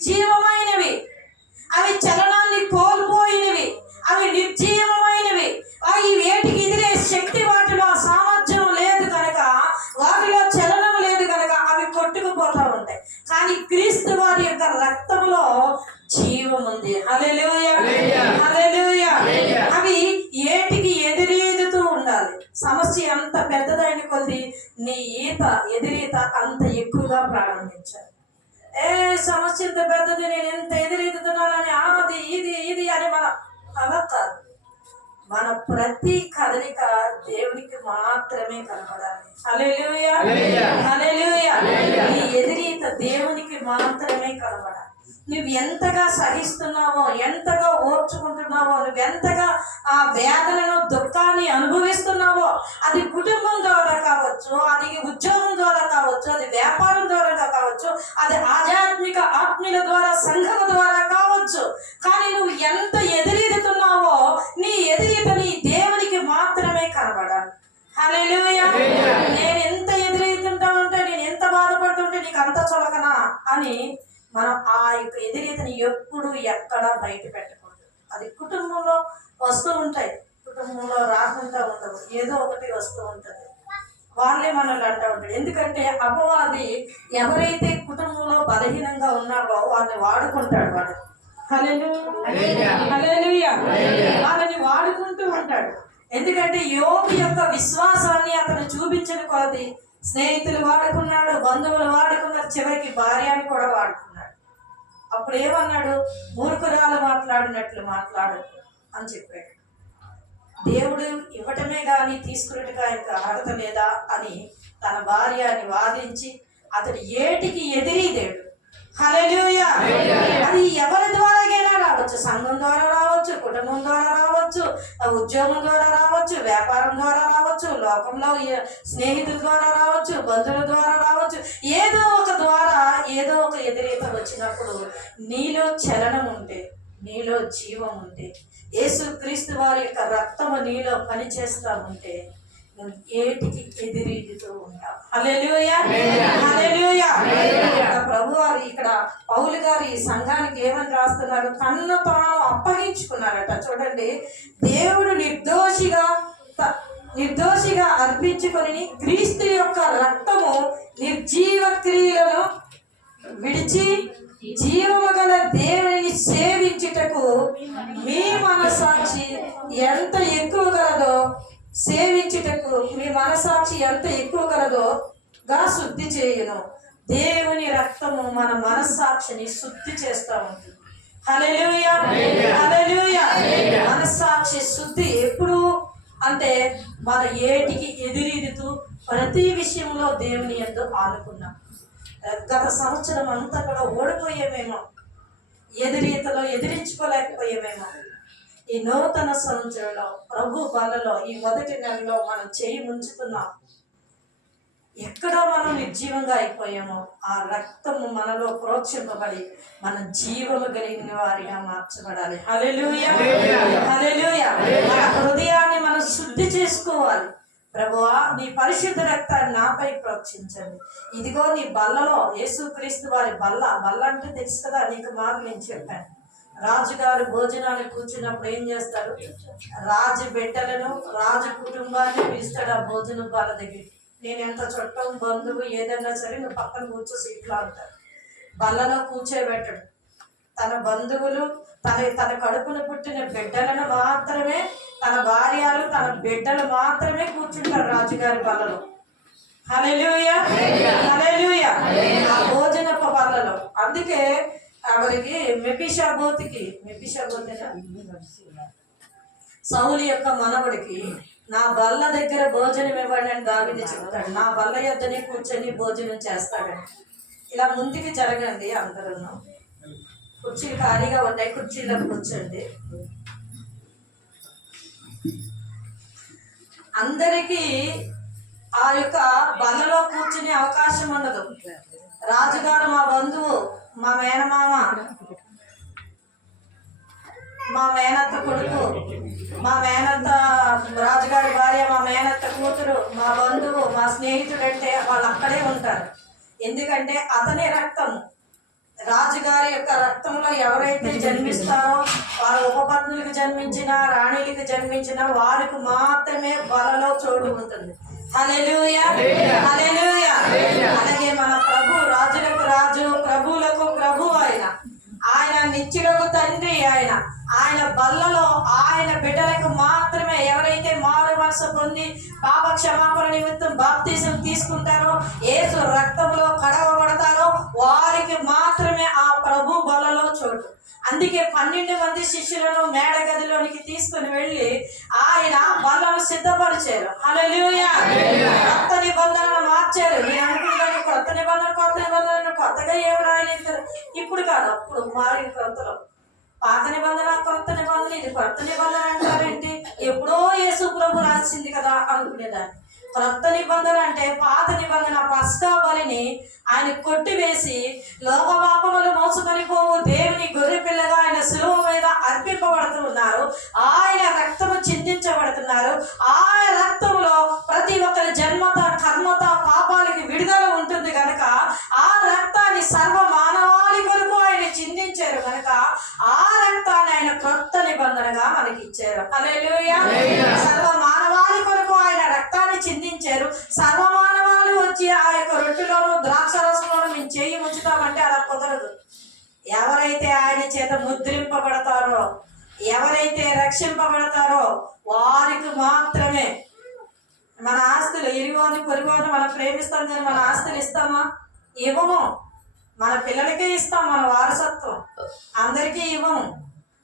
నిర్జీవమైనవి, అవి చలనాన్ని కోల్పోయినవి, అవి నిర్జీవమైనవి. ఈ వేటికి ఎదిరే శక్తి వాటిలో సామర్థ్యం లేదు కనుక, వాటిలో చలనం లేదు కనుక అవి కొట్టుకుపోతూ ఉంటాయి. కానీ క్రీస్తు వారి యొక్క రక్తంలో జీవం ఉంది. హల్లెలూయా, హల్లెలూయా. అవి ఏటికి ఎదిరీదుతూ ఉండాలి. సమస్య అంత పెద్దదైన కొద్ది నీ ఎదిరీత అంత ఎక్కువగా ప్రారంభించాలి. సమస్య ఇంత పెద్దది, నేను ఎంత ఎదిరీతున్నానని అది ఇది ఇది అని అలా కాదు. మన ప్రతి కదలిక దేవునికి మాత్రమే కనపడాలి. హల్లెలూయా, హల్లెలూయా. నీ ఎదిరీత దేవునికి మాత్రమే కనపడాలి. నువ్వు ఎంతగా సహిస్తున్నావో, ఎంతగా ఓర్చుకుంటున్నావో, నువ్వు ఎంతగా ఆ వేదనను దుఃఖాన్ని అనుభవిస్తున్నావో, అది కుటుంబం ద్వారా కావచ్చు, అది ఉద్యోగం ద్వారా కావచ్చు, అది వ్యాపారం ద్వారా కావచ్చు, అది ఆత్మీయుల ద్వారా సంఘం ద్వారా కావచ్చు. కానీ నువ్వు ఎంత ఎదిరీతున్నావో నీ ఎదిరీత నీ దేవునికి మాత్రమే కనబడాలి. హల్లెలూయా. నేను ఎంత ఎదిరీతుంటా ఉంటే, నేను ఎంత బాధపడుతుంటే నీకు అంత చులకనా అని మనం ఆ యొక్క ఎదిరీతని ఎప్పుడు ఎక్కడ బయట పెట్టకూడదు. అది కుటుంబంలో వస్తూ ఉంటాయి, కుటుంబంలో రాకుండా ఉండవు, ఏదో ఒకటి వస్తూ ఉంటుంది. వాళ్ళే మనల్ని అంటూ ఉంటాడు. ఎందుకంటే అపవాది ఎవరైతే కుటుంబంలో బలహీనంగా ఉన్నారో వాళ్ళని వాడుకుంటాడు. వాడు హల్లెలూయా, వాళ్ళని వాడుకుంటూ ఉంటాడు. ఎందుకంటే యోబు యొక్క విశ్వాసాన్ని అతను చూపించిన కొలది స్నేహితులు వాడుకున్నాడు, బంధువులు వాడుకున్నారు, చివరికి భార్యని కూడా వాడుకున్నాడు. అప్పుడు ఏమన్నాడు? మూర్ఖురాలు మాట్లాడినట్లు మాట్లాడు అని చెప్పాడు. దేవుడు ఇవ్వటమే కానీ తీసుకున్నట్టుగా ఆయనకు అర్హత లేదా అని తన భార్యని వాదించి అతడు ఏటికి ఎదిరీదేడు. హల్లెలూయా. అది ఎవరి ద్వారాగైనా రావచ్చు, సంఘం ద్వారా రావచ్చు, కుటుంబం ద్వారా రావచ్చు, ఉద్యోగం ద్వారా రావచ్చు, వ్యాపారం ద్వారా రావచ్చు, లోకంలో స్నేహితుల ద్వారా రావచ్చు, బంధువుల ద్వారా రావచ్చు. ఏదో ఒక ద్వారా ఏదో ఒక ఎదిరీత వచ్చినప్పుడు నీలో చలనం ఉంటే, నీలో జీవం ఉంటే, యేసుక్రీస్తు వారి యొక్క రక్తము నీలో పనిచేస్తూ ఉంటే ఏటికి ఎదిరీదుతూ ఉంటాం. హల్లెలూయా, హల్లెలూయా. ప్రభు వారు ఇక్కడ పౌలు గారు ఈ సంఘానికి ఏమని రాస్తున్నారు? తన్ను తాను అప్పగించుకున్నారట. చూడండి, దేవుడు నిర్దోషిగా అర్పించుకొని క్రీస్తు యొక్క రక్తము నిర్జీవ క్రియలను విడిచి జీవము గల దేవుని సేవించుటకు మీ మనసాక్షి ఎంత ఎక్కువ గలదో సేవించుటకు మీ మనసాక్షి ఎంత ఎక్కువ గలదోగా శుద్ధి చేయును. దేవుని రక్తము మన మనస్సాక్షిని శుద్ధి చేస్తూ ఉంటుంది. హల్లెలూయా, హల్లెలూయా. మనస్సాక్షి శుద్ధి ఎప్పుడు అంటే మన ఏటికి ఎదిరీదుతూ ప్రతి విషయంలో దేవుని యందు ఆనుకున్నాం. గత సంవత్సరం అంతా కూడా ఓడిపోయేమేమో, ఎదిరీతలో ఎదిరించుకోలేకపోయేమేమో. ఈ నూతన సంవత్సరంలో ప్రభు బలలో ఈ మొదటి నెలలో మనం చేయి ముంచుతున్నాం. ఎక్కడో మనం నిర్జీవంగా అయిపోయామో ఆ రక్తము మనలో ప్రోక్షింపబడి మన జీవము కలిగిన వారిగా మార్చబడాలి. హల్లెలూయా, హల్లెలూయా. మన హృదయాన్ని మనం శుద్ధి చేసుకోవాలి. ప్రభువా, నీ పరిశుద్ధ రక్తాన్ని నాపై ప్రోక్షించండి. ఇదిగో నీ బల్లలో, యేసుక్రీస్తు వారి బల్ల అంటే తెలుసు కదా, నీకు మార్లు నేను చెప్పాను. రాజుగారు భోజనానికి కూర్చున్నప్పుడు ఏం చేస్తారు? రాజు బిడ్డలను, రాజు కుటుంబాన్ని పిలుస్తాడు ఆ భోజనం బల్ల దగ్గర. నేను ఎంత చుట్టం, బంధువు ఏదైనా సరే నువ్వు పక్కన కూర్చో సీట్లో అంటారు. బల్లలో కూర్చోబెట్టడు. తన బంధువులు, తన కడుపున పుట్టిన బిడ్డలను మాత్రమే, తన భార్యలు, తన బిడ్డలు మాత్రమే కూర్చుంటారు రాజుగారి బల్లలో. హల్లెలూయా, హల్లెలూయా. ఆ భోజనపు బల్లలో. అందుకే ఆవిడకి మెఫీషాబోతుకి సౌలు యొక్క మనవడికి నా బల్ల దగ్గర భోజనం ఇవ్వండి అని దావీదు చెప్తాడు. నా బల్ల యొద్దనే కూర్చొని భోజనం చేస్తాడని. ఇలా ముందుకి జరగండి అందరూ. కుర్చీలు ఖాళీగా ఉంటాయి, కుర్చీలో కూర్చోండి. అందరికీ ఆ యొక్క బల్లలో కూర్చునే అవకాశం ఉండదు. రాజుగారు మా బంధువు, మా మేనమామ, మా మేనత్త కొడుకు, మా మేనత్త రాజుగారి భార్య, మా మేనత్త కూతురు, మా బంధువు, మా స్నేహితుడు అంటే వాళ్ళు అక్కడే ఉంటారు. ఎందుకంటే అతని రక్తము రాజుగారి యొక్క రక్తంలో ఎవరైతే జన్మిస్తారో వారు ఉపపత్నులకు జన్మించిన, రాణిలకు జన్మించిన వారికి మాత్రమే బలలో చోటు ఉంటుంది. హల్లెలూయా, హల్లెలూయా. అలాగే మన ప్రభు రాజులకు రాజు, ప్రభువులకు ప్రభు ఆయన నిత్యుడకు తండ్రి. ఆయన బల్లలో ఆయన బిడ్డలకు మాత్రమే ఎవరైతే మారు మనసు పొంది పాప క్షమాపణ నిమిత్తం బాప్తిజం తీసుకుంటారో, యేసు రక్తంలో కడగబడతారో వారికి మాత్రమే ఆ ప్రభు బలలో చోటు. అందుకే 12 మంది శిష్యులను మేడ గదిలోనికి తీసుకుని వెళ్ళి ఆయన బలను సిద్ధపరిచారు. హల్లెలూయా. కొత్త నిబంధనలు మార్చారు. నేను అనుకుంటాను కొత్త నిబంధన కొత్తగా ఏమి రాయలేదు. ఇప్పుడు కాదు, అప్పుడు మారిన కొత్తలో. పాత నిబంధన కొత్త నిబంధన, ఇది కొత్త నిబంధన అంటారేంటి, ఎప్పుడో యేసు ప్రభు రాసింది కదా అనుకునేదాన్ని. కొత్త నిబంధన అంటే పాత నిబంధన పస్కా బలిని ఆయన కొట్టివేసి లోకపాపములు మోసుకొని పోవు దేవుని గొర్రె పిల్లగా ఆయన శిలువ మీద అర్పింపబడుతున్నారు. ఆయన రక్తము చిందించబడుతున్నారు. ఆ రక్తంలో ప్రతి ఒక్కరి జన్మత కర్మత పాపాలకి విడుదల ఉంటుంది కనుక ఆ రక్తాన్ని సర్వ మానవాళి కొరకు ఆయన చిందించారు కనుక ఆ రక్తాన్ని ఆయన కొత్త నిబంధనగా మనకి ఇచ్చారు. హల్లెలూయా. సర్వ మానవాళి కొరకు ఆయన రక్తాన్ని చిందించారు. సర్వమానవాళి వచ్చి ఆ యొక్క రొట్టెలోను ద్రాక్షరసంలోను మేము చేయి ఉంచుతామంటే అలా కుదరదు. ఎవరైతే ఆయన చేత ముద్రింపబడతారో, ఎవరైతే రక్షింపబడతారో వారికి మాత్రమే. మన ఆస్తులు ఇరుగోని పొరుగుని మనం ప్రేమిస్తాం కానీ మన ఆస్తులు ఇస్తామా? ఇవ్వము. మన పిల్లలకే ఇస్తాం మన వారసత్వం, అందరికీ ఇవ్వము.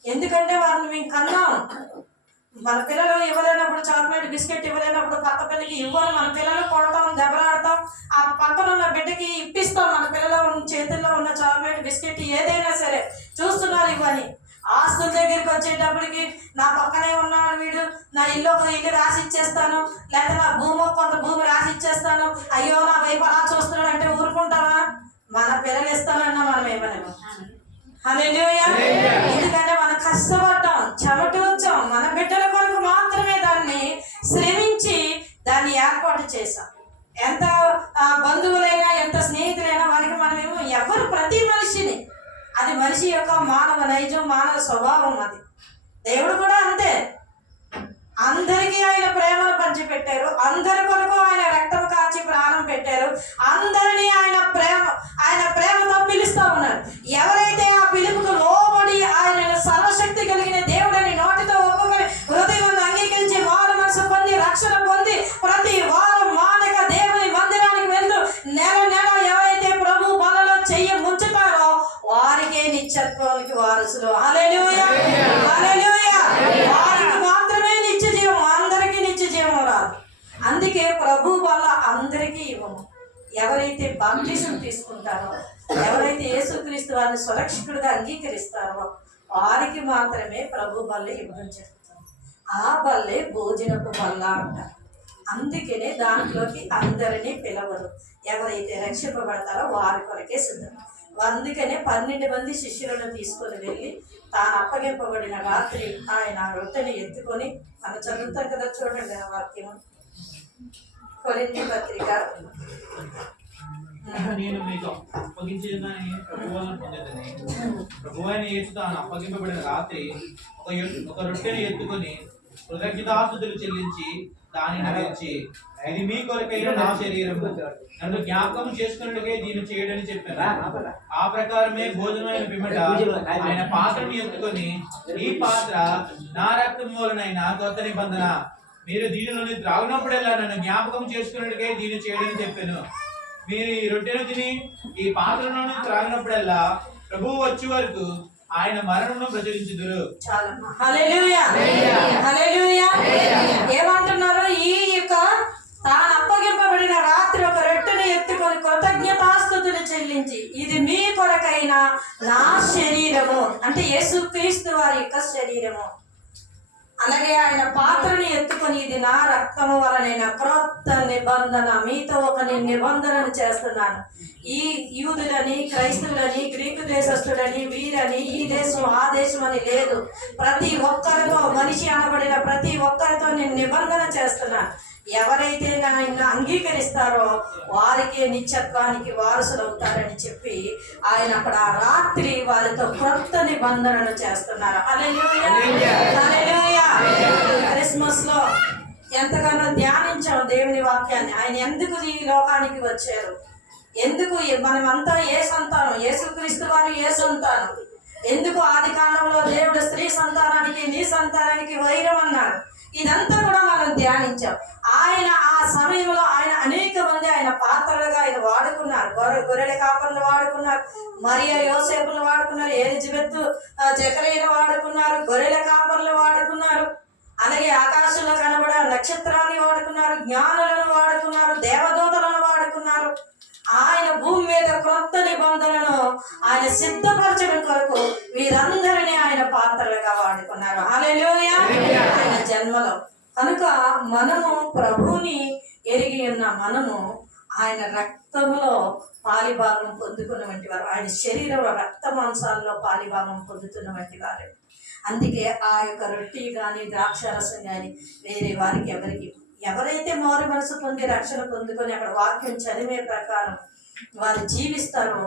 ఎందుకంటే వారిని మేము కన్నాం. మన పిల్లలు ఇవ్వలేనప్పుడు చాక్లెట్ బిస్కెట్ ఇవ్వలేనప్పుడు పక్క పిల్లకి ఇవ్వని మన పిల్లలు కొడతాం, దెబ్బలాడతాం. ఆ పక్కన ఉన్న బిడ్డకి ఇప్పిస్తాం. మన పిల్లల చేతుల్లో ఉన్న చాక్లెట్ బిస్కెట్ ఏదైనా సరే చూస్తున్నారు ఇవ్వని. ఆస్తుల దగ్గరికి వచ్చేటప్పటికి నా పక్కనే ఉన్నాడు వీడు, నా ఇల్లు ఒక ఇల్లు రాసి ఇచ్చేస్తాను, లేకపోతే నా భూమి కొంత భూమి రాసి ఇచ్చేస్తాను, అయ్యో నా వైపు అలా చూస్తున్నాడు అంటే ఊరుకుంటావా? మన పిల్లలు ఇస్తానన్నా మనం ఇవ్వలేము. హల్లెలూయా. ఎందుకంటే మనం కష్టపడ్డాం, చెమటూర్చాం, మన బిడ్డల కొరకు మాత్రమే దాన్ని శ్రమించి దాన్ని ఏర్పాటు చేశాం. ఎంత బంధువులైనా ఎంత స్నేహితులైనా వారికి మనమేమో ఎవరు ప్రతి మనిషిని, అది మనిషి యొక్క మానవ నైజం, మానవ స్వభావం. అది దేవుడు కూడా అంతే. అందరికీ ఆయన ప్రేమను పంచిపెట్టారు. అందరి కొరకు ఆయన రక్తం కాచి ప్రాణం పెట్టారు. అందరినీ ఆయన ప్రేమతో పిలుస్తూ ఉన్నారు. ఎవరైతే ఆ పిలుపుకు లోబడి ఆయన సర్వశక్తి కలిగిన దేవుడని నోటితో ఒప్పుకొని హృదయం అంగీకరించి మారు మనసు పొంది రక్షణ పొంది ప్రతి వారం మానక దేవుని మందిరానికి వెళ్తూ నెల ఎవరైతే ప్రభు బలలో చెయ్యి ముంచుతారో వారికే నిత్యత్వానికి వారసులు. హల్లెలూయా, హల్లెలూయా. వారికి మాత్రమే నిత్య జీవం, అందరికీ నిత్య జీవం రాదు. అందుకే ప్రభు బల అందరికీ ఇవ్వము. ఎవరైతే బాప్తిజం తీసుకుంటారో, ఎవరైతే యేసుక్రీస్తు వారిని సురక్షకుడిగా అంగీకరిస్తారో వారికి మాత్రమే ప్రభు బల్ల ఇవ్వడం జరుగుతుంది. ఆ బల్లే భోజనపు బల్ల అంటారు. అందుకనే దాంట్లోకి అందరినీ పిలవరు. ఎవరైతే రక్షింపబడతారో వారి కొరకే సిద్ధం. అందుకనే 12 మంది శిష్యులను తీసుకొని వెళ్ళి తాను అప్పగింపబడిన రాత్రి ఆయన రొట్టెని ఎత్తుకొని మనం చదువుతాం కదా, చూడండి ఆ వాక్యం. కొరింథీ పత్రిక. నేను మీతో అప్పగించేదని ప్రభువులను పొందేదని ప్రభువైన యేసు తాను అప్పగింపబడిన రాత్రి ఒక రొట్టెని ఎత్తుకొని కృతజ్ఞతాస్తుతులు చెల్లించి దానిని విరిచి, ఇది మీ కొరకైన నా శరీరము, నన్ను జ్ఞాపకం చేసుకున్నట్టుగా దీన్ని చేయడని చెప్పాను. ఆ ప్రకారమే భోజనమైన పిమ్మట ఆయన పాత్రను ఎత్తుకొని, ఈ పాత్ర నా రక్తం మూలనైన కొత్త నిబంధన, మీరు దీనిలోని త్రాగినప్పుడల్లా నన్ను జ్ఞాపకం చేసుకున్నట్టుగా దీన్ని చేయడని చెప్పాను. మీరు ఈ రొట్టెను తిని ఈ పాత్రను త్రాగినప్పుడల్లా ప్రభువు వచ్చే వరకు ఆయన మరణమును ప్రచురించుదురు. హల్లెలూయా, హల్లెలూయా. ఏమంటున్నారు? ఈ యొక్క తాను అప్పగింపబడిన రాత్రి ఒక రొట్టెను ఎత్తుకొని కృతజ్ఞతాస్తుతులు చెల్లించి, ఇది మీ కొరకైన నా శరీరము, అంటే యేసుక్రీస్తు వారి యొక్క శరీరము. అలాగే ఆయన పాత్రని ఎత్తుకొని, ఇది నా రక్తము వలన క్రొత్త నిబంధన, మీతో ఒక నిబంధనను చేస్తున్నాను. ఈ యూదులని, క్రైస్తవులని, గ్రీకు దేశస్తులని, వీరని, ఈ దేశం ఆ దేశం అని లేదు. ప్రతి ఒక్కరితో, మనిషి అనబడిన ప్రతి ఒక్కరితో నేను నిబంధన చేస్తున్నాను. ఎవరైతే ఆయన అంగీకరిస్తారో వారికి నిత్యత్వానికి వారసులు అవుతారని చెప్పి ఆయన అక్కడ ఆ రాత్రి వారితో క్రొత్త నిబంధనలు చేస్తున్నారు. హల్లెలూయా, హల్లెలూయా. క్రిస్మస్ లో ఎంతగానో ధ్యానించాం దేవుని వాక్యాన్ని. ఆయన ఎందుకు ఈ లోకానికి వచ్చారు, ఎందుకు మనమంతా ఏ సంతానం, యేసుక్రీస్తు వారు ఏ సంతానం, ఎందుకు ఆది కాలంలో దేవుడు స్త్రీ సంతానానికి నీ సంతానానికి వైరం అన్నాడు. ఇదంతా కూడా మనం ధ్యానించాం. ఆయన ఆ సమయంలో ఆయన అనేక మంది ఆయన పాత్రలుగా ఆయన వాడుకున్నారు. గొర్రెల కాపర్లు వాడుకున్నారు, మరియా యోసేపులు వాడుకున్నారు, ఎలిజబెత్ జకరియను వాడుకున్నారు, గొర్రెల కాపర్లు వాడుకున్నారు, అలాగే ఆకాశంలో కనబడే నక్షత్రాన్ని వాడుకున్నారు, జ్ఞానులను వాడుకున్నారు, దేవదూతలను వాడుకున్నారు. ఆయన భూమి మీద క్రొత్త నిబంధనను ఆయన సిద్ధపరచడం కొరకు వీరందరినీ ఆయన పాత్రలుగా వాడుకున్నారు. హల్లెలూయా. ఆయన జన్మలో కనుక మనము ప్రభువుని ఎరిగి ఉన్న మనము ఆయన రక్తములో పాలిభాగం పొందుకున్నటువంటి వారు, ఆయన శరీరంలో రక్త మాంసాల్లో పాలిభాగం పొందుతున్నటువంటి వారు. అందుకే ఆ యొక్క రొట్టి కానీ ద్రాక్షారసం కానీ వేరే వారికి ఎవరైతే మారు మనసు పొంది రక్షణ పొందుకొని అక్కడ వాక్యం చదివే ప్రకారం వారు జీవిస్తారో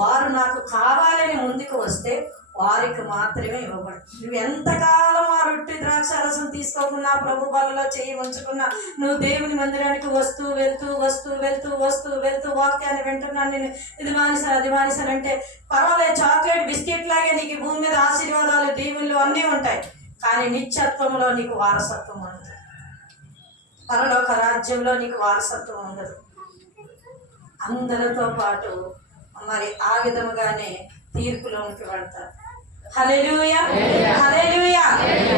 వారు నాకు కావాలని ముందుకు వస్తే వారికి మాత్రమే ఇవ్వబడుతుంది. నువ్వు ఎంతకాలం ఆ రొట్టె ద్రాక్షారసం తీసుకోకుండా ప్రభు బలలో చేయి ఉంచుకున్నా, నువ్వు దేవుని మందిరానికి వస్తూ వెళ్తూ వాక్యాన్ని వింటున్నాను, నేను ఇది మానేశాను అది మానేశాను అంటే పర్వాలేదు, చాక్లెట్ బిస్కెట్ లాగే నీకు భూమి మీద ఆశీర్వాదాలు దీవులు అన్నీ ఉంటాయి, కానీ నిత్యత్వంలో నీకు వారసత్వం ఉండదు. పరలోక రాజ్యంలో నీకు వారసత్వం ఉండదు. అందరితో పాటు మరి ఆ విధముగానే తీర్పులోనికి వెళ్తారు. హల్లెలూయా, హల్లెలూయా.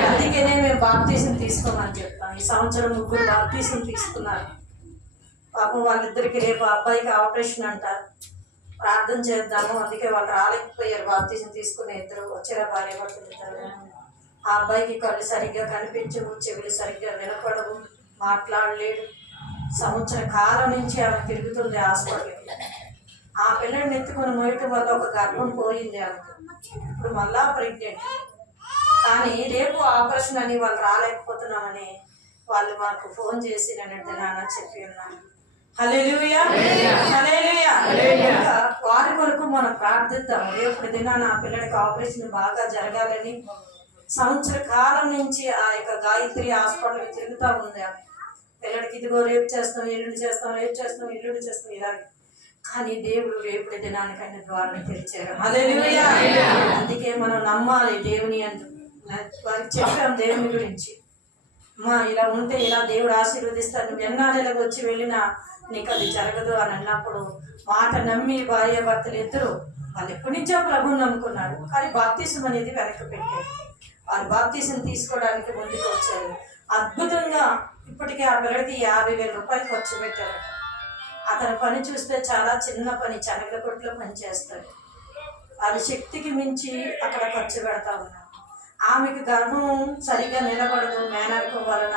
అందుకనే మేము బాప్తీసం తీసుకోమని చెప్తాం. ఈ సంవత్సరం 3 బాప్తీసం తీసుకున్నారు. పాపం వాళ్ళిద్దరికి రేపు అబ్బాయికి ఆపరేషన్ అంటారు, ప్రార్థన చేద్దాము. అందుకే వాళ్ళు రాలేకపోయారు. బాప్తీసం తీసుకునే ఇద్దరు వచ్చారా, భార్య భర్తలు ఇద్దరు. ఆ అబ్బాయికి కళ్ళు సరిగ్గా కనిపించవు, చెవులు సరిగ్గా వినపడవు, మాట్లాడలేడు. సంవత్సర కాలం నుంచి ఆమె తిరుగుతుంది హాస్పిటల్కి. ఆ పిల్లడిని ఎత్తుకొని మోయటం వల్ల ఒక గర్భం పోయింది ఆమెకు. ఇప్పుడు మళ్ళా ప్రెగ్నెంట్. కానీ రేపు ఆపరేషన్ అని వాళ్ళు రాలేకపోతున్నామని వాళ్ళు మాకు ఫోన్ చేసి నన్ను నాన్న చెప్పి ఉన్నాను. హల్లెలూయా, హల్లెలూయా. వారి కొరకు మనం ప్రార్థిద్దాం. రేపు దినాన ఆ పిల్లడికి ఆపరేషన్ బాగా జరగాలని సంవత్సర కాలం నుంచి ఆ యొక్క గాయత్రి హాస్పిటల్కి తిరుగుతూ ఉంది. ఆమె పిల్లడికి ఇదిగో రేపు చేస్తాం, ఎల్లుండి చేస్తాం, రేపు చేస్తాం, ఎల్లుండి చేస్తాం ఇలాగే. కానీ దేవుడు రేపటి దినానికి ఆయన ద్వారాన్ని తెరిచారు. హల్లెలూయా. అందుకే మనం నమ్మాలి దేవుని. వారికి చెప్పాం దేవుని గురించి, అమ్మా ఇలా ఉంటే ఇలా దేవుడు ఆశీర్వదిస్తాడు, నువ్వు ఎన్నాళ్ళకి వచ్చి వెళ్ళినా నీకు అది జరగదు అని అన్నప్పుడు మాట నమ్మి భార్య భర్తలు ఇద్దరు వాళ్ళు ఎప్పటి నుంచో ప్రభువుని నమ్ముకున్నారు. కానీ బాప్తీసం అనేది వెనక్కి పెట్టారు. వారు బాప్తీసం తీసుకోవడానికి ముందుకు వచ్చారు. అద్భుతంగా ఇప్పటికే ఆ పిల్లడికి 50,000 రూపాయలు ఖర్చు పెట్టారు. అతని పని చూస్తే చాలా చిన్న పని, శనగల కొట్లో పని చేస్తాడు. వాళ్ళ శక్తికి మించి అక్కడ ఖర్చు పెడతా ఉన్నారు. ఆమెకు గర్భం సరిగ్గా నిలబడదు, మేనరకం వలన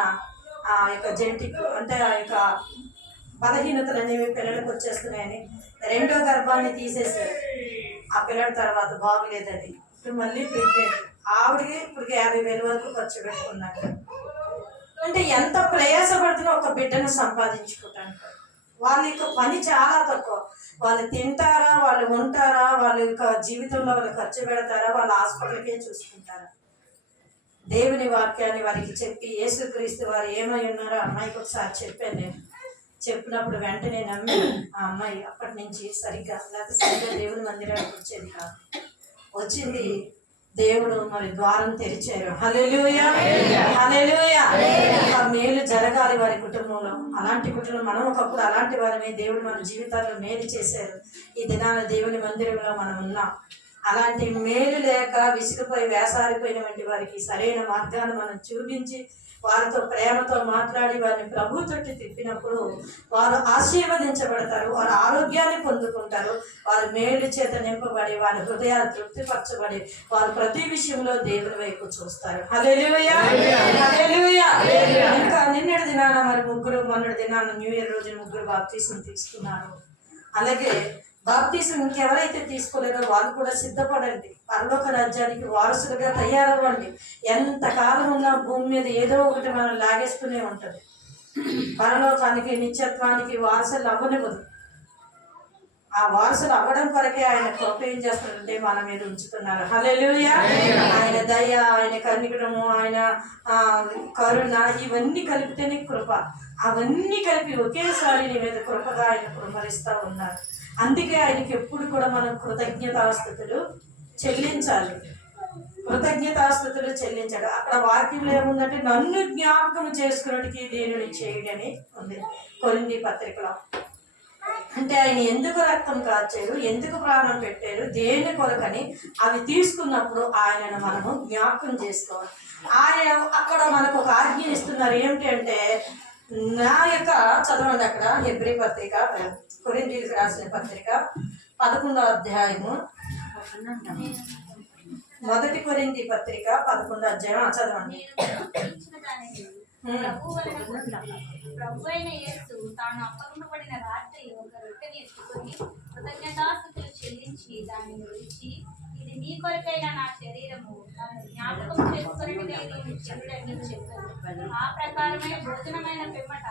ఆ యొక్క జెంటిక్ అంటే ఆ యొక్క బలహీనతలు అనేవి పిల్లలకు వచ్చేస్తున్నాయని 2వ గర్భాన్ని తీసేశారు. ఆ పిల్లడి తర్వాత బాగులేదని ఇప్పుడు మళ్ళీ ప్రెగ్నెంట్. ఆవిడకి ఇప్పటికి 50,000 వరకు ఖర్చు పెట్టుకున్నాడు. అంటే ఎంత ప్రయాసపడుతున్నా ఒక బిడ్డను సంపాదించుకుంటాను. వాళ్ళ యొక్క పని చాలా తక్కువ. వాళ్ళు తింటారా, వాళ్ళు ఉంటారా, వాళ్ళ యొక్క జీవితంలో వాళ్ళు ఖర్చు పెడతారా, వాళ్ళ హాస్పిటల్కే చూసుకుంటారా. దేవుని వాక్యాన్ని వారికి చెప్పి యేసుక్రీస్తు వారు ఏమై ఉన్నారో అమ్మాయికి ఒకసారి చెప్పాను. నేను చెప్పినప్పుడు వెంటనే నమ్మి ఆ అమ్మాయి అప్పటి నుంచి సరిగ్గా దేవుని మందిరానికి వచ్చేది కాదు. వచ్చింది, దేవుడు మరి ద్వారం తెరిచారు. హల్లెలూయా, హల్లెలూయా. మేలు జరగాలి వారి కుటుంబంలో. అలాంటి కుటుంబం మనం ఒకప్పుడు అలాంటి వారిని దేవుడు మన జీవితాల్లో మేలు చేశారు. ఈ దినాన దేవుని మందిరంలో మనం ఉన్నాం. అలాంటి మేలు లేక విసిగిపోయి వేసారిపోయినటువంటి వారికి సరైన మార్గాన్ని మనం చూపించి వారితో ప్రేమతో మాట్లాడి వారిని ప్రభు తొట్టి తిప్పినప్పుడు వారు ఆశీర్వదించబడతారు, వారు ఆరోగ్యాన్ని పొందుకుంటారు, వారు మేలు చేత నింపబడి వారి హృదయాలు తృప్తిపరచబడి వారు ప్రతి విషయంలో దేవుని వైపు చూస్తారు. హల్లెలూయా, హల్లెలూయా. ఇంకా నిన్నటి దినాన మరి మొన్నటి దినాన న్యూ ఇయర్ రోజున 3 బాప్తీసం తీసుకున్నారు. అలాగే బాప్తీసం ఇంకెవరైతే తీసుకోలేదో వాళ్ళు కూడా సిద్ధపడండి. పరలోక రాజ్యానికి వారసులుగా తయారవ్వండి. ఎంతకాలం ఉన్నా భూమి మీద ఏదో ఒకటి మనం లాగేస్తూనే ఉంటుంది. పరలోకానికి నిత్యత్వానికి వారసులు అవ్వనివ్వదు. ఆ వారసులు అవ్వడం కొరకే ఆయన కృప ఏం చేస్తాడంటే మన మీద ఉంచుతున్నారు. హల్లెలూయా. ఆయన దయ, ఆయన కనికరము, ఆయన కరుణ ఇవన్నీ కలిపితేనే కృప. అవన్నీ కలిపి ఒకేసారి నీ మీద కృపగా ఆయన కుమ్మరిస్తూ ఉన్నారు. అందుకే ఆయనకి ఎప్పుడు కూడా మనం కృతజ్ఞతాస్తుతులు చెల్లించాలి. కృతజ్ఞతాస్తుతులు చెల్లించాలి. అక్కడ వాక్యంలో ఏముందంటే నన్ను జ్ఞాపకం చేసుకున్నటికి దేనిని చేయడని ఉంది కొరింథీ పత్రికలో. అంటే ఆయన ఎందుకు రక్తం కార్చారు, ఎందుకు ప్రాణం పెట్టారు, దేని కొరకని అవి తీసుకున్నప్పుడు ఆయనను మనము జ్ఞాపకం చేసుకోవాలి. ఆయన అక్కడ మనకు ఒక ఆజ్ఞ ఇస్తున్నారు. ఏమిటి అంటే నా యొక్క చదవండి అక్కడ హెబ్రీ పత్రిక, కొరింథీయులకు రాసిన పత్రిక 11వ అధ్యాయము, 1 కొరింథీ పత్రిక 11వ అధ్యాయం చదవండి. ప్రభువైన యేసు తాను అప్పగింపబడిన రాత్రి ఒక రొట్టెని ఎత్తుకొని కృతజ్ఞతాస్తుతులు చెల్లించి దానిని విడిచి, ఇది మీ కొరకైన నా శరీరము, నన్ను జ్ఞాపకం చేసుకున్నట్టుగా నేను చెవుడని చెప్పాను. ఆ ప్రకారమే భోజనమైన పిమ్మట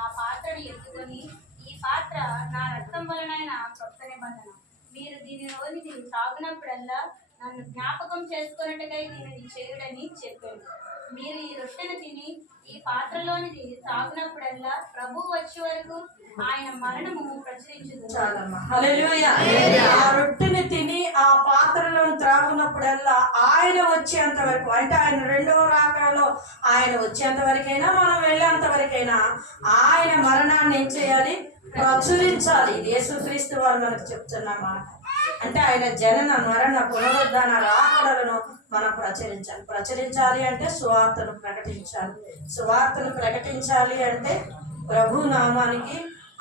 ఆ పాత్రను ఎత్తుకొని, ఈ పాత్ర నా రక్తం వలనైన కొత్త నిబంధన, మీరు దీనిలోని తాగినప్పుడల్లా నన్ను జ్ఞాపకం చేసుకున్నట్టుగా దీనిని చేయుడని చెప్పాడు. మీరు ఈ రొట్టెను తిని ఈ పాత్రలోనిది తాగినప్పుడల్లా ప్రభు వచ్చే వరకు ఆయన మరణము ప్రచురించుదురు. హల్లెలూయా. ఆ రొట్టెని తిని ఆ పాత్రలో త్రాగునప్పుడల్లా ఆయన వచ్చేంత వరకు, అంటే ఆయన రెండవ రాకడలో ఆయన వచ్చేంత వరకైనా మనం వెళ్ళేంత వరకైనా ఆయన మరణాన్ని ఏం చేయాలి? ప్రచురించాలి. యేసుక్రీస్తు వారు మనకు చెప్తున్న మాట. అంటే ఆయన జనన, మరణ, పునరుద్ధాన, రాకడలను మనం ప్రచురించాలి అంటే సువార్తను ప్రకటించాలి. సువార్తను ప్రకటించాలి అంటే ప్రభు నామానికి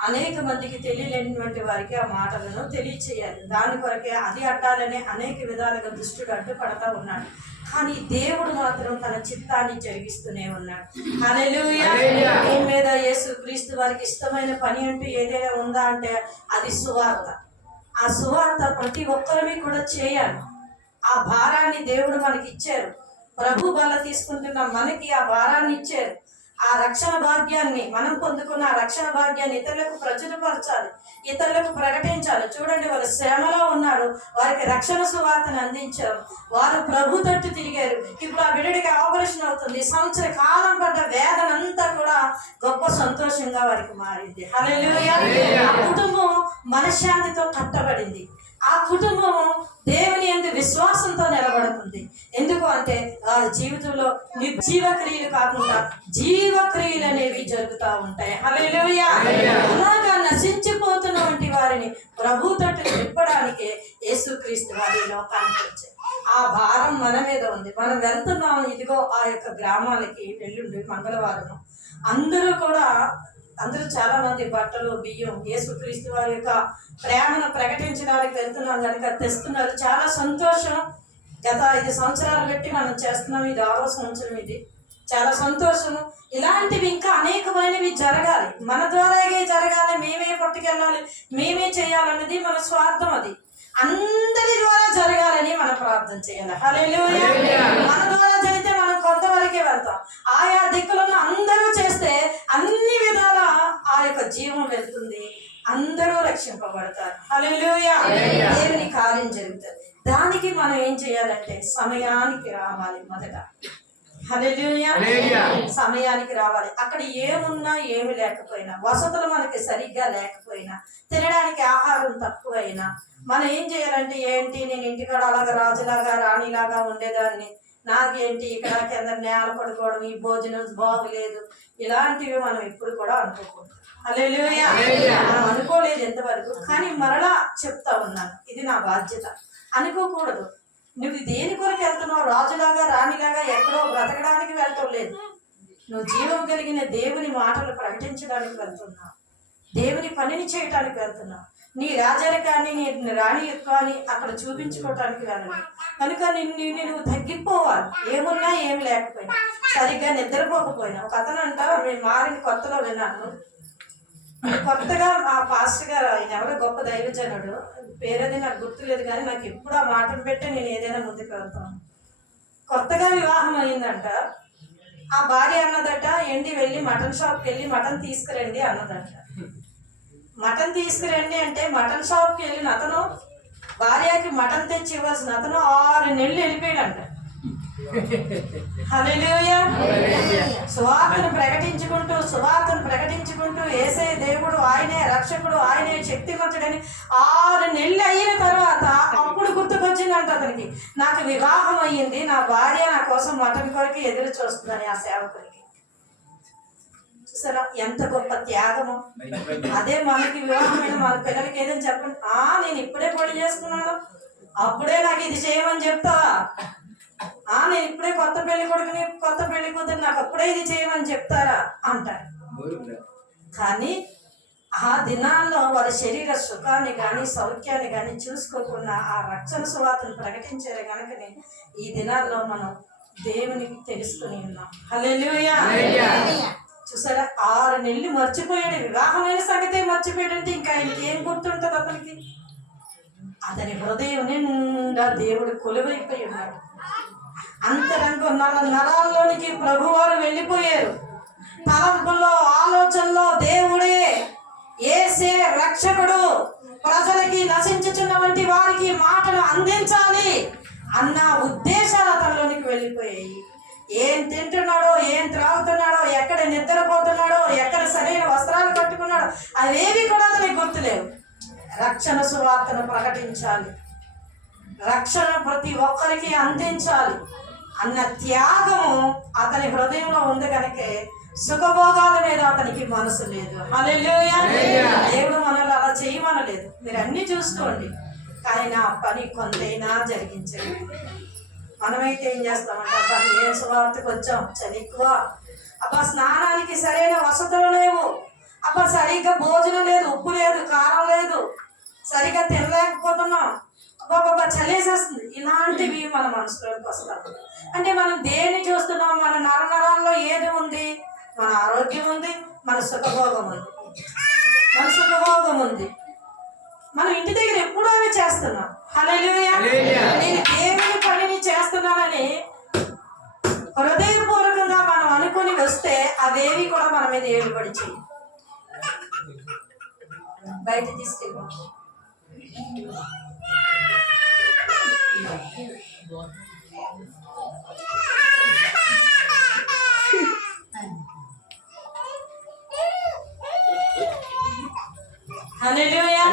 అనేక మందికి తెలియలేనటువంటి వారికి ఆ మాటలను తెలియచేయాలి. దాని కొరకే అది అడ్డాలనే అనేక విధాలుగా దుష్టుడు అడ్డుపడతా ఉన్నాడు. కానీ దేవుడు మాత్రం తన చిత్తాన్ని జరిగిస్తూనే ఉన్నాడు. హల్లెలూయా. దీని మీద యేసుక్రీస్తు వారికి ఇష్టమైన పని అంటూ ఏదైనా ఉందా అంటే అది సువార్త. ఆ సువార్త ప్రతి ఒక్కరిని కూడా చేయాలి. ఆ భారాన్ని దేవుడు మనకి ఇచ్చారు. ప్రభు బల తీసుకుంటున్న మనకి ఆ భారాన్ని ఇచ్చారు. ఆ రక్షణ భాగ్యాన్ని మనం పొందుకున్న ఆ రక్షణ భాగ్యాన్ని ఇతరులకు ప్రచురపరచాలి, ఇతరులకు ప్రకటించాలి. చూడండి, వాళ్ళు శ్రమలో ఉన్నారు, వారికి రక్షణ సువార్తను అందించారు. వారు ప్రభు తట్టు తిరిగారు. ఇప్పుడు ఆ బిడ్డడికి ఆపరేషన్ అవుతుంది. సంవత్సర కాలం పడ్డ వేదన అంతా కూడా గొప్ప సంతోషంగా వారికి మారింది. హల్లెలూయా. ఆ కుటుంబం మనశ్శాంతితో కట్టబడింది. ఆ కుటుంబం దేవుని యందు విశ్వాసంతో నిలబడుతుంది. ఎందుకు అంటే వాళ్ళ జీవితంలో నిర్జీవ క్రియలు కాకుండా జీవ క్రియలు అనేవి జరుగుతూ ఉంటాయి. హల్లెలూయా. అలాగా నశించిపోతున్నటువంటి వారిని ప్రభు తట్టు తిప్పడానికి యేసుక్రీస్తు వారి లోకానికి వచ్చారు. ఆ భారం మన మీద ఉంది. మనం వెళ్తున్నాం. ఇదిగో ఆ యొక్క గ్రామాలకి వెళ్ళుండి మంగళవారం అందరూ చాలా మంది బట్టలు, బియ్యం, యేసుక్రీస్తు వారి యొక్క ప్రేమను ప్రకటించడానికి వెళ్తున్నాం కనుక తెస్తున్నారు. చాలా సంతోషం. గత 5 సంవత్సరాలు బట్టి మనం చేస్తున్నాం. ఇది 6వ సంవత్సరం. ఇది చాలా సంతోషము. ఇలాంటివి ఇంకా అనేకమైనవి జరగాలి. మన ద్వారాగే జరగాలి. మేమే పట్టుకెళ్ళాలి, మేమే చేయాలన్నది మన స్వార్థం. అది అందరి ద్వారా జరగాలని మనం ప్రార్థన చేయాలి. హల్లెలూయా. మన ద్వారా జరిగితే మనం కొంతవరకే వెళ్తాం. ఆయా దిక్కులను అందరూ చేస్తే అన్ని విధాల ఆ యొక్క జీవం వెళ్తుంది. అందరూ రక్షింపబడతారు. హల్లెలూయా. దేవుని కార్యం జరుగుతుంది. దానికి మనం ఏం చేయాలంటే సమయానికి రావాలి. మొదట హల్లెలూయా. సమయానికి రావాలి. అక్కడ ఏమున్నా ఏమి లేకపోయినా, వసతులు మనకి సరిగ్గా లేకపోయినా, తినడానికి ఆహారం తక్కువైనా మనం ఏం చేయాలంటే నేను ఇంటికాడ అలాగా రాజులాగా రాణిలాగా ఉండేదాన్ని, నాకేంటి ఇక్కడ కింద నేల పడుకోవడం, ఈ భోజనం బాగులేదు, ఇలాంటివి మనం ఎప్పుడు కూడా అనుకోకూడదు. హల్లెలూయా. మనం అనుకోలేదు ఎంతవరకు. కానీ మరలా చెప్తా ఉన్నాను, ఇది నా బాధ్యత అనుకోకూడదు. నువ్వు దేని కొరకు వెళ్తున్నావు? రాజులాగా రాణిలాగా ఎక్కడో బ్రతకడానికి వెళ్ళటం లేదు. నువ్వు జీవం కలిగిన దేవుని మాటలు ప్రకటించడానికి వెళ్తున్నావు. దేవుని పనిని చేయటానికి వెళ్తున్నావు. నీ రాజాని కానీ నీ రాణి కానీ అక్కడ చూపించుకోవటానికి వెళ్ళను. కనుక నువ్వు తగ్గిపోవాలి. ఏమున్నా ఏమి లేకపోయినా, సరిగ్గా నిద్రపోకపోయినా. ఒక అతను అంట, మేము మారిన కొత్తలో విన్నాను. కొత్తగా ఆ పాస్టర్ గారు, ఆయన ఎవరో గొప్ప దైవజనుడు, పేరది నాకు గుర్తులేదు, కానీ నాకు ఎప్పుడు ఆ మాటను పెట్టి నేను ఏదైనా ముందుకు వెళ్తాను. కొత్తగా వివాహం అయిందంట. ఆ భార్య అన్నదట, ఏంటి వెళ్ళి మటన్ షాప్కి వెళ్ళి మటన్ తీసుకురండి అన్నదట. మటన్ తీసుకురండి అంటే మటన్ షాప్కి వెళ్ళిన అతను భార్యకి మటన్ తెచ్చి ఇవ్వాల్సిన అతను 6 నెలలు వెళ్ళిపోయాడంట. హల్లెలూయా. సువార్తను ప్రకటించుకుంటూ యేసే దేవుడు, ఆయనే రక్షకుడు, ఆయనే శక్తిమంతుడని 6 నెలలు అయిన తర్వాత అప్పుడు గుర్తుకొచ్చిందంట అతనికి, నాకు వివాహం అయ్యింది, నా భార్య నా కోసం మటన్ కొరకు ఎదురు చూస్తుందని ఆ సేవకుడికి. చూసారా ఎంత గొప్ప త్యాగము. అదే మనకి వివాహమైన మన పిల్లలకి ఏదని చెప్పండి, నేను ఇప్పుడే పెళ్లి చేసుకున్నాను, అప్పుడే నాకు ఇది చేయమని చెప్తావా? నేను ఇప్పుడే కొత్త పెళ్లి కొడుకుని కొత్త పెళ్లి కూతురు నాకు అప్పుడే ఇది చేయమని చెప్తారా అంటారు. కానీ ఆ దినాల్లో వారి శరీర సుఖాన్ని కానీ సౌఖ్యాన్ని కానీ చూసుకోకుండా ఆ రక్షణ సువార్తను ప్రకటించారు కనుకనే ఈ దినాల్లో మనం దేవునికి తెలుసుకుని ఉన్నాం. హల్లెలూయా. చూసారా 6 నెలలు మర్చిపోయాడు, వివాహమైన సంగతే మర్చిపోయాడంటే ఇంకా ఆయనకి ఏం గుర్తుంటుంది అతనికి? అతని హృదయం నిండా దేవుడు కొలువైపోయి ఉన్నాడు. అంతరంగ నరాల్లోనికి ప్రభువారు వెళ్ళిపోయారు. తలంపుల్లో ఆలోచనలో దేవుడే, యేసే రక్షకుడు, ప్రజలకి నశించుచున్నటువంటి వారికి మాటలు అందించాలి అన్న ఉద్దేశాలు అతనిలోనికి వెళ్ళిపోయాయి. ఏం తింటున్నాడో, ఏం త్రాగుతున్నాడో, ఎక్కడ నిద్రపోతున్నాడో, ఎక్కడ సరైన వస్త్రాలు కట్టుకున్నాడో అవేవి కూడా అతనికి గుర్తులేవు. రక్షణ సువార్తను ప్రకటించాలి, రక్షణ ప్రతి ఒక్కరికి అందించాలి అన్న త్యాగము అతని హృదయంలో ఉంది కనుకే సుఖభోగాల మీద అతనికి మనసు లేదు. హల్లెలూయా. దేవుడు మనల్ని అలా చేయమనలేదు, మీరు అన్ని చూసుకోండి, కానీ నా పని కొంతైనా జరిగించండి. మనమైతే ఏం చేస్తామంటే, అబ్బా ఏ సువార్తకు వచ్చాం, చలి ఎక్కువ, అబ్బా స్నానానికి సరైన వసతులు లేవు, అబ్బా సరిగ్గా భోజనం లేదు, ఉప్పు లేదు, కారం లేదు, సరిగ్గా తినలేకపోతున్నాం, అబ్బాబ్బా చలేసేస్తుంది, ఇలాంటివి మన మనసులోకి వస్తాం. అంటే మనం దేన్ని చూస్తున్నాం? మన నరనరాల్లో ఏది ఉంది? మన ఆరోగ్యం ఉంది, మన సుఖభోగం ఉంది. మనం ఇంటి దగ్గర ఎప్పుడూ అవి చేస్తున్నాం. హల్లెలూయా. నేను దేవుని పనిని చేస్తున్నానని హృదయపూర్వకంగా మనం అనుకుని వస్తే అవేవి కూడా మన మీద ఏలుబడి చేయి. బయట తీసుకెళ్ళి హల్లెలూయా.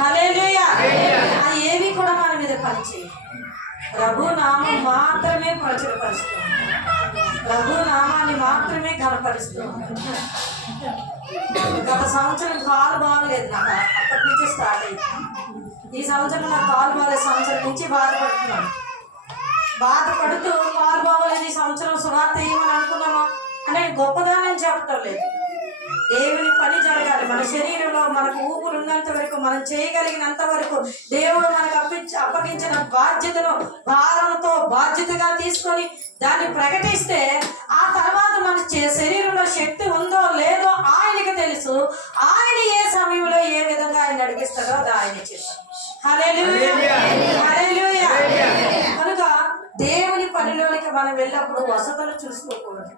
హల్లెలూయా. అది ఏవి కూడా మన మీద పనిచేయి. ప్రభు నామం మాత్రమే ప్రచురపరుస్తుంది, ప్రభు నామాన్ని మాత్రమే కనపరుస్తుంది. గత సంవత్సరం కాలు బాగలేదు నాకు, అప్పటి నుంచి స్టార్ట్ అయింది. ఈ సంవత్సరం నాకు కాలు బాగలేదు, సంవత్సరం నుంచి బాధపడుతూ కాలు బాగలేదు, ఈ సంవత్సరం సువార్త ఏమని అనుకున్నామా అంటే గొప్పదానని చెప్పటం లేదు. దేవుని పని జరగాలి. మన శరీరంలో మనకు ఊపిరి ఉన్నంత వరకు, మనం చేయగలిగినంత వరకు దేవుడు మనకు అప్పగించిన బాధ్యతను భారంతో బాధ్యతగా తీసుకొని దాన్ని ప్రకటిస్తే ఆ తర్వాత మన శరీరంలో శక్తి ఉందో లేదో ఆయనకి తెలుసు. ఆయన ఏ సమయంలో ఏ విధంగా ఆయన నడిగిస్తాడో అది ఆయన చేస్తాడు. హల్లెలూయా. హల్లెలూయా. కనుక దేవుని పనిలోనికి మనం వెళ్ళినప్పుడు వసతులు చూసుకోకూడదు.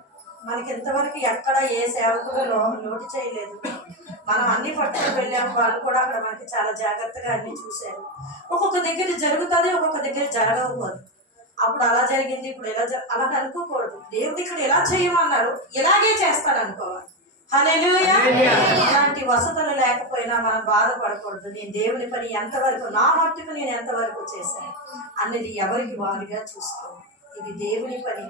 మనకి ఇంతవరకు ఎక్కడ ఏ సేవకుడు లోటు చేయలేదు. మనం అన్ని పట్టుకు వెళ్ళాము, వాళ్ళు కూడా అక్కడ మనకి చాలా జాగ్రత్తగా అన్ని చూశారు. ఒక్కొక్క దగ్గర జరుగుతుంది, ఒక్కొక్క దగ్గర జరగకపోదు. అప్పుడు అలా జరిగింది, ఇప్పుడు ఎలా అలా అనుకోకూడదు. దేవుడు ఇక్కడ ఎలా చేయమన్నారు, ఇలాగే చేస్తాడు అనుకోవాలి. హల్లెలూయా. ఇలాంటి వసతులు లేకపోయినా మనం బాధపడకూడదు. నేను దేవుని పని ఎంతవరకు, నా మట్టుకు నేను ఎంతవరకు చేశాను అన్నది ఎవరికి వారిగా చూసుకోవాలి. ఇది దేవుని పని.